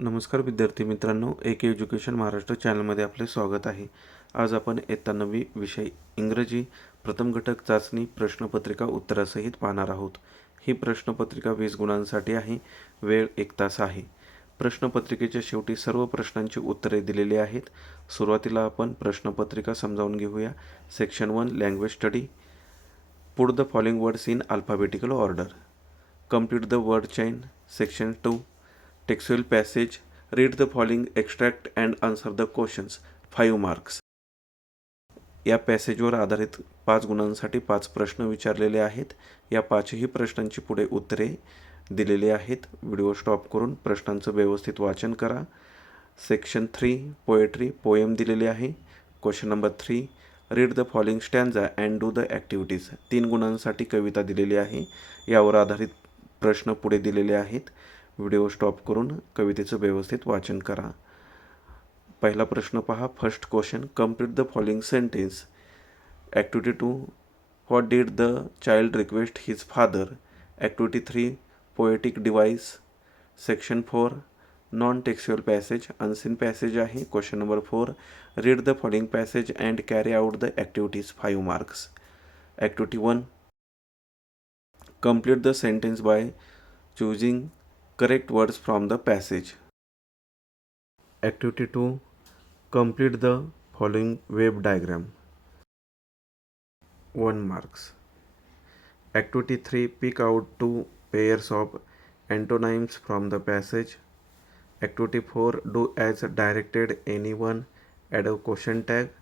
नमस्कार विद्यार्थी मित्रांनो, AK एज्युकेशन महाराष्ट्र चॅनलमध्ये आपले स्वागत आहे. आज आपण इयत्ता 9वी विषय इंग्रजी प्रथम घटक चाचणी प्रश्नपत्रिका उत्तरासहित पाहणार आहोत. ही प्रश्नपत्रिका 20 गुणांसाठी आहे. वेळ 1 तास आहे. प्रश्नपत्रिकेच्या शेवटी सर्व प्रश्नांची उत्तरे दिलेली आहेत. सुरुवातीला आपण प्रश्नपत्रिका समजावून घेऊया. Section 1 language study. Put the following words in alphabetical order. Complete the word chain. Section 2 textual passage. Read the following extract and answer the questions. 5 marks. या पॅसेजवर आधारित 5 गुणांसाठी 5 प्रश्न विचारलेले आहेत. या 5ही प्रश्नांची पुढे उत्तरे दिलेली आहेत. व्हिडिओ स्टॉप करून प्रश्नांचं व्यवस्थित वाचन करा. सेक्शन 3 पोएट्री पोएम दिलेली आहे. Question number 3 read the following stanza and do the activities. 3 गुणांसाठी कविता दिलेली आहे. यावर आधारित प्रश्न पुढे दिलेले आहेत. व्हिडिओ स्टॉप करून कवितेचं व्यवस्थित वाचन करा. पहिला प्रश्न पहा. First question complete the following sentence. Activity 2 what did the child request his father. Activity 3 poetic device. Section 4 non textual passage unseen passage आहे. Question number 4 read the following passage and carry out the activities. 5 marks. Activity 1 complete the sentence by choosing correct words from the passage. Activity 2 complete the following wave diagram. 1 marks. Activity 3 pick out 2 pairs of antonyms from the passage. Activity 4 do as directed. Anyone add a question tag.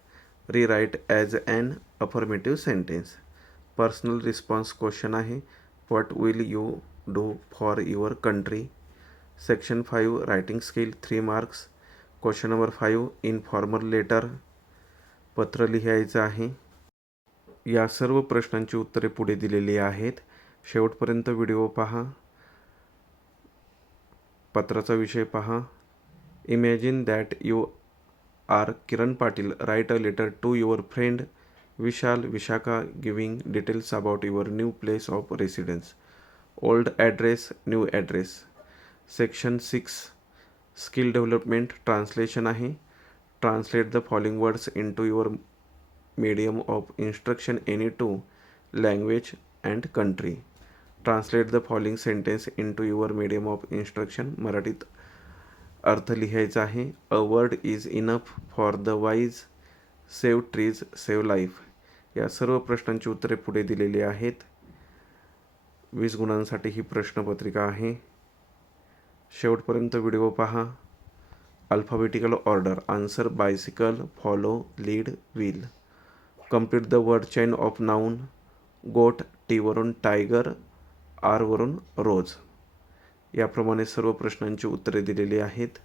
Rewrite as an affirmative sentence. Personal response question आहे. What will you do for your country. Section 5 writing skill 3 marks. Question number 5 informal letter. पत्र लिहायचं आहे. या सर्व प्रश्नांची उत्तरे पुढे दिलेली आहेत. शेवटपर्यंत व्हिडिओ पहा. पत्राचा विषय पहा. Imagine that you are Kiran Patil. Write a letter to your friend Vishal Vishakha giving details about your new place of residence. Old address new address. Section 6 skill development translation आहे. Translate the following words into your medium of instruction any two language and country. Translate the following sentence into your medium of instruction. मराठीत अर्थ लिहायचा आहे. A word is enough for the wise. Save trees save life. या सर्व प्रश्नांची उत्तरे पुढे दिलेली आहेत. 20 गुणांसाठी ही प्रश्नपत्रिका आहे. शेवटपर्यंत व्हिडिओ पहा. Alphabetical order. Answer bicycle, follow, lead, wheel. Complete the word chain of noun. गोट टीवरून टायगर, आरवरून रोज. याप्रमाणे सर्व प्रश्नांची उत्तरे दिलेली आहेत.